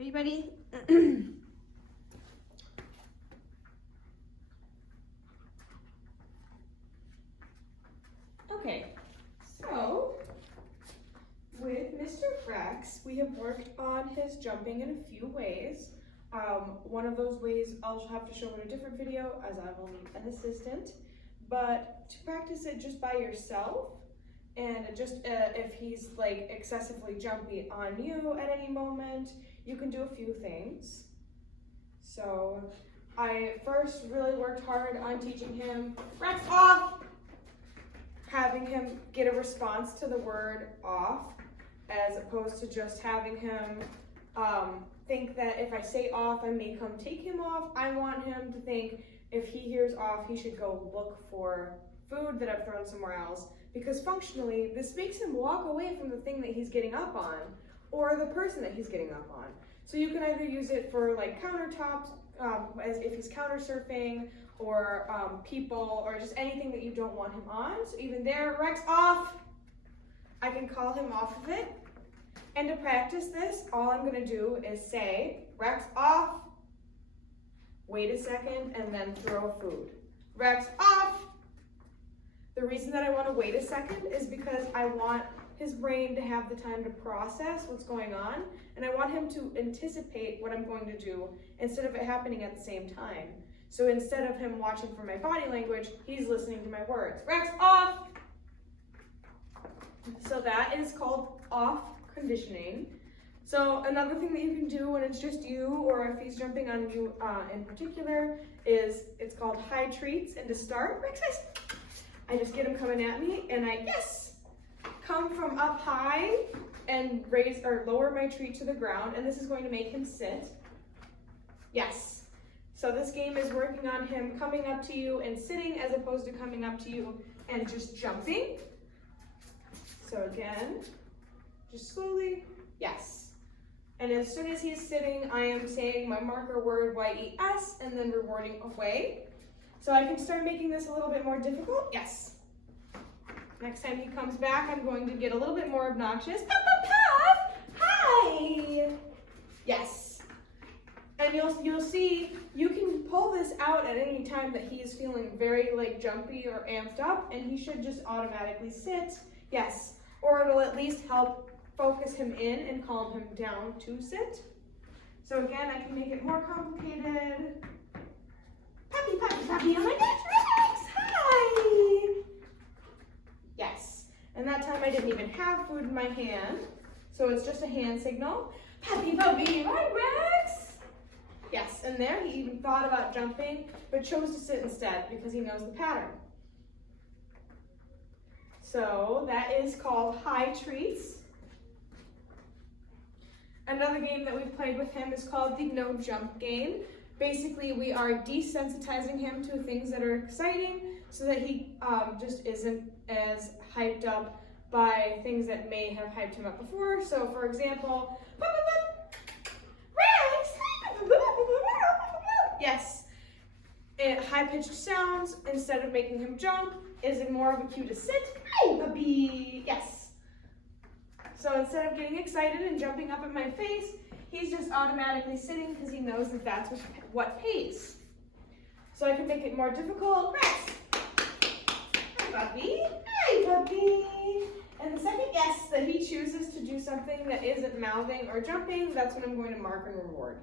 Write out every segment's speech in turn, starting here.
Are you ready? Okay, so with Mr. Rex, we have worked on his jumping in a few ways. One of those ways I'll have to show in a different video as I will need an assistant. But to practice it just by yourself, and just if he's like excessively jumpy on you at any moment, you can do a few things. So I first really worked hard on teaching him Rex off, having him get a response to the word off, as opposed to just having him think that if I say off, I may come take him off. I want him to think if he hears off, he should go look for food that I've thrown somewhere else, because functionally, this makes him walk away from the thing that he's getting up on, or the person that he's getting up on. So you can either use it for like countertops, as if he's counter surfing, or people, or just anything that you don't want him on. So even there, Rex off, I can call him off of it. And to practice this, all I'm gonna do is say, Rex off, wait a second, and then throw food. Rex off. The reason that I want to wait a second is because I want his brain to have the time to process what's going on, and I want him to anticipate what I'm going to do instead of it happening at the same time. So instead of him watching for my body language, he's listening to my words. Rex off! So that is called off conditioning. So another thing that you can do when it's just you, or if he's jumping on you in particular, is it's called high treats. And to start, Rex, I just get him coming at me, and I, yes, come from up high and raise or lower my treat to the ground, and this is going to make him sit. Yes. So this game is working on him coming up to you and sitting, as opposed to coming up to you and just jumping. So again, just slowly, yes. And as soon as he's sitting, I am saying my marker word, Y-E-S, and then rewarding away. So I can start making this a little bit more difficult. Yes. Next time he comes back, I'm going to get a little bit more obnoxious. Pop, pop, pop. Hi. Yes. And you'll see, you can pull this out at any time that he is feeling very like jumpy or amped up, and he should just automatically sit. Yes. Or it'll at least help focus him in and calm him down to sit. So again, I can make it more complicated. Puppy, puppy, puppy, oh my gosh, Rex, hi! Yes, and that time I didn't even have food in my hand, so it's just a hand signal. Puppy, puppy, right, Rex? Yes, and there he even thought about jumping, but chose to sit instead because he knows the pattern. So that is called high treats. Another game that we've played with him is called the no jump game. Basically, we are desensitizing him to things that are exciting so that he just isn't as hyped up by things that may have hyped him up before. So for example, Rex! Yes. High-pitched sounds, instead of making him jump, is more of a cue to sit. Hey, puppy! Yes. So instead of getting excited and jumping up at my face, he's just automatically sitting because he knows that that's what pays. So I can make it more difficult. Rex! Hi, puppy. Hi, puppy. And the second yes that he chooses to do something that isn't mouthing or jumping, that's when I'm going to mark and reward.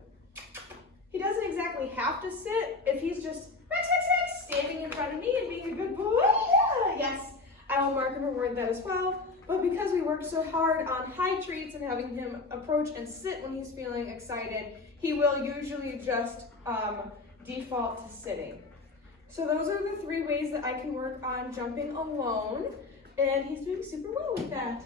He doesn't exactly have to sit. If he's just Rex, standing in front of me and being a good boy, yeah, yes, I will mark and reward that as well. But because we worked so hard on high treats and having him approach and sit when he's feeling excited, he will usually just default to sitting. So those are the 3 ways that I can work on jumping alone, and he's doing super well with that.